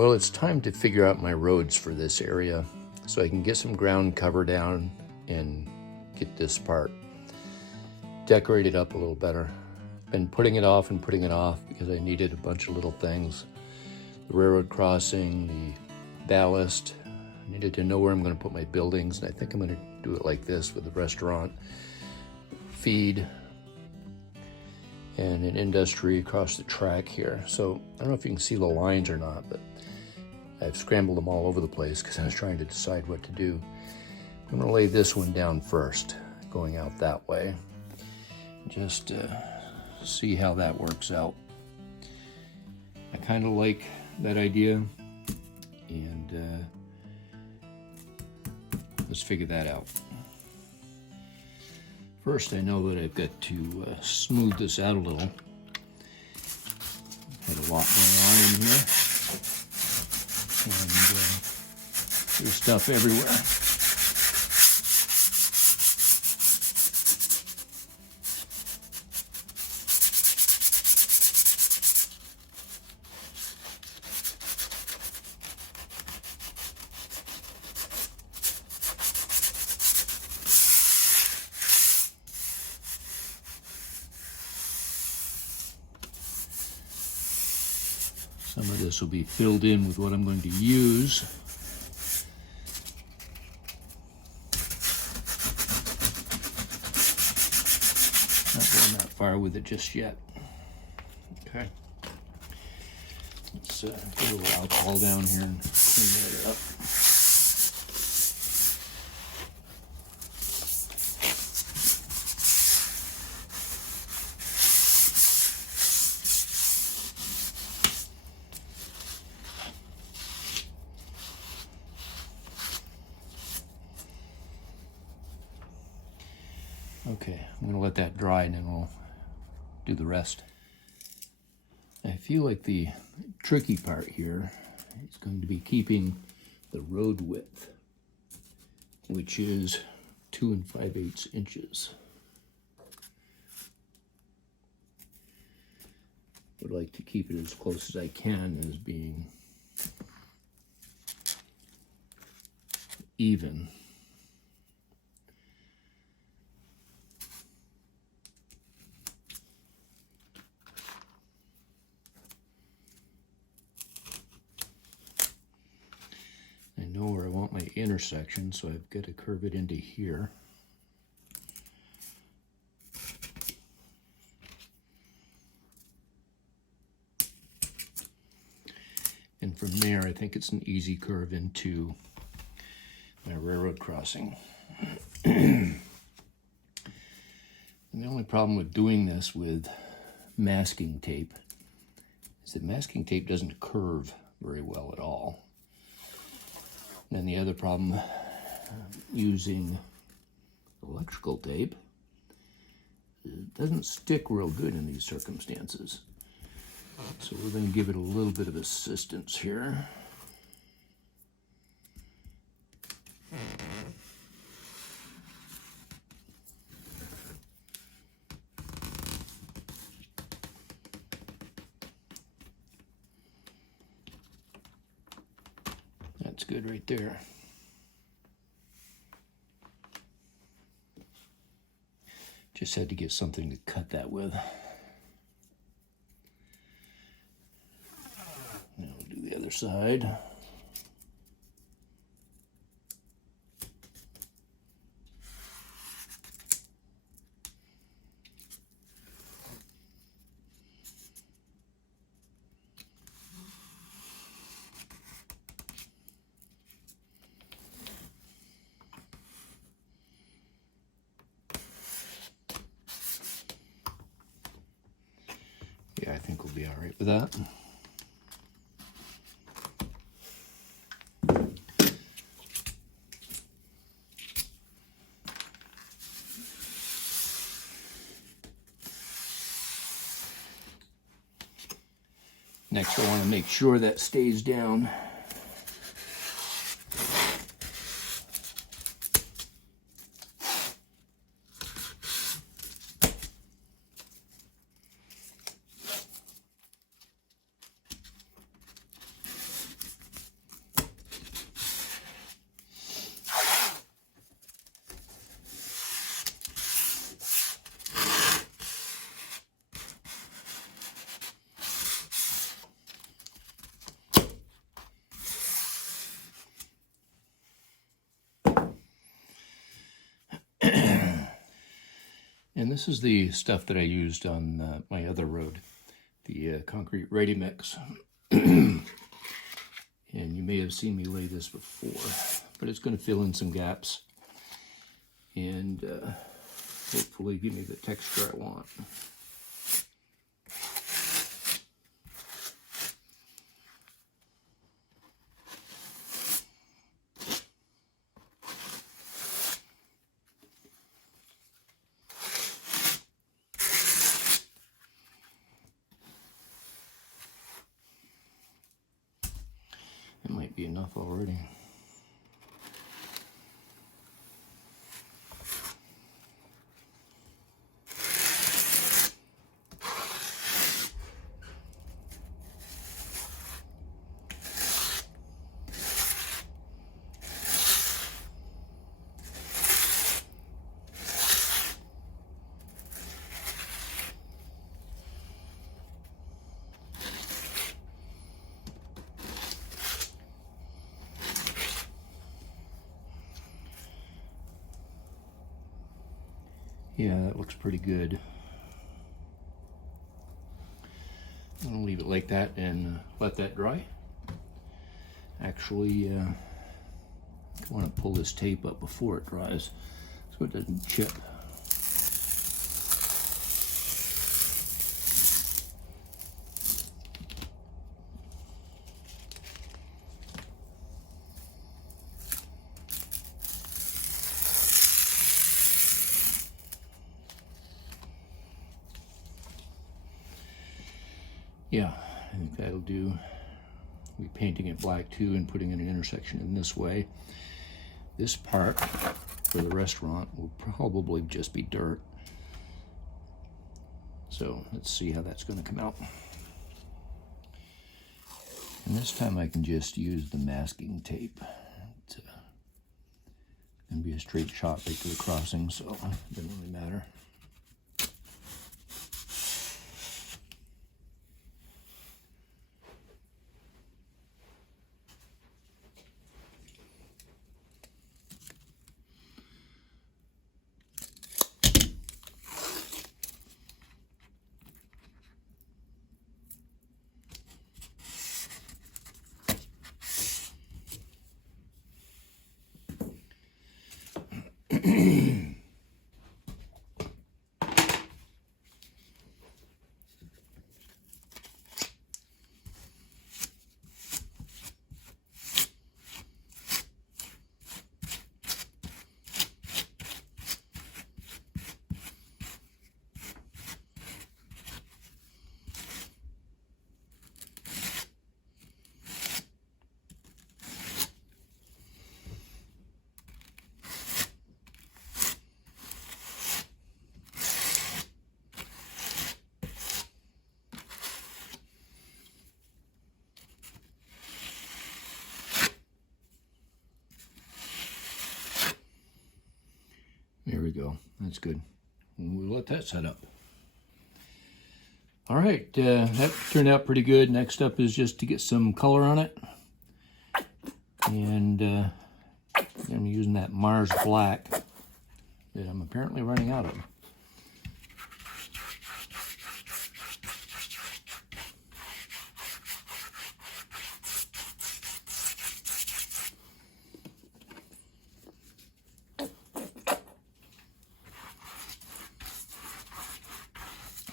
Well, it's time to figure out my roads for this area so I can get some ground cover down and get this part decorated up a little better. Been putting it off because I needed a bunch of little things. The railroad crossing, the ballast. I needed to know where I'm going to put my buildings, and I think I'm going to do it like this with the restaurant, feed, and an industry across the track here. So I don't know if you can see the lines or not, but I've scrambled them all over the place because I was trying to decide what to do. I'm going to lay this one down first, going out that way. Just see how that works out. I kind of like that idea, and let's figure that out. First, I know that I've got to smooth this out a little. Had a lot going on in here, and there's stuff everywhere. Some of this will be filled in with what I'm going to use. Not going that far with it just yet. Okay. Let's put a little alcohol down here and clean that up. Okay, I'm going to let that dry and then we'll do the rest. I feel like the tricky part here is going to be keeping the road width, which is 2 5/8 inches. Would like to keep it as close as I can as being even. I know where I want my intersection, so I've got to curve it into here. And from there, I think it's an easy curve into my railroad crossing. And the only problem with doing this with masking tape is that masking tape doesn't curve very well at all. And the other problem using electrical tape, it doesn't stick real good in these circumstances. So we're going to give it a little bit of assistance here. That's good right there. Just had to get something to cut that with. Now we'll do the other side. Yeah, I think we'll be all right with that. Next, I want to make sure that stays down. And this is the stuff that I used on my other road, the concrete ready mix. And you may have seen me lay this before, but it's going to fill in some gaps and hopefully give me the texture I want. It might be enough already. Yeah, that looks pretty good. I'm gonna leave it like that and let that dry. Actually, I want to pull this tape up before it dries so it doesn't chip. Yeah, I think that'll do. We'll be painting it black too and putting in an intersection in this way. This part for the restaurant will probably just be dirt. So let's see how that's going to come out. And this time I can just use the masking tape. It's going to be a straight shot right to the crossing, so it doesn't really matter. There we go. That's good. We'll let that set up. All right, that turned out pretty good. Next up is just to get some color on it. And I'm using that Mars Black that I'm apparently running out of.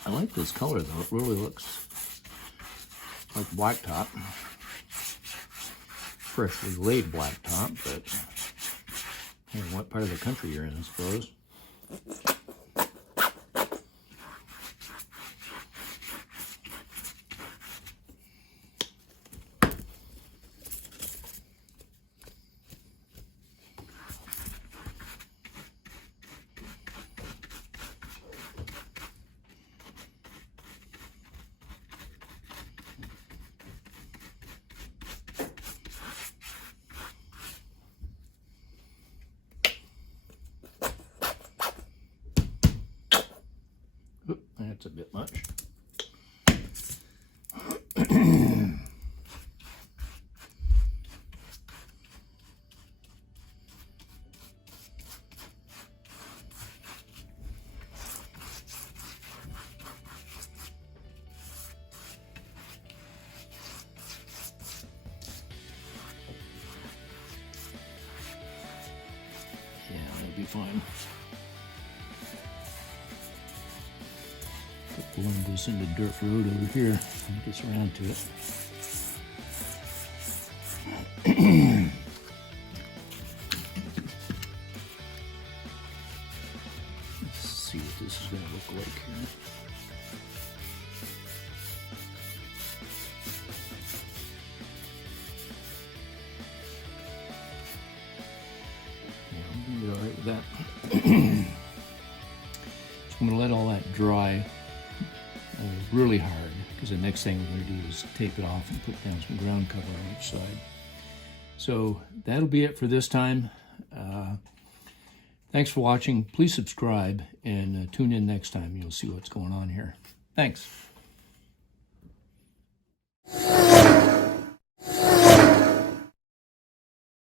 I like this color though, it really looks like blacktop. Freshly laid blacktop, but I don't know what part of the country you're in, I suppose. Oop, that's a bit much. fine. Blend this into dirt road over here when it gets around to it. Let's see what this is going to look like here. Yeah, I'm going to be all right with that. So I'm going to let all that dry really hard, because the next thing we're going to do is tape it off and put down some ground cover on each side. So that'll be it for this time. Thanks for watching. Please subscribe and tune in next time. You'll see what's going on here. Thanks.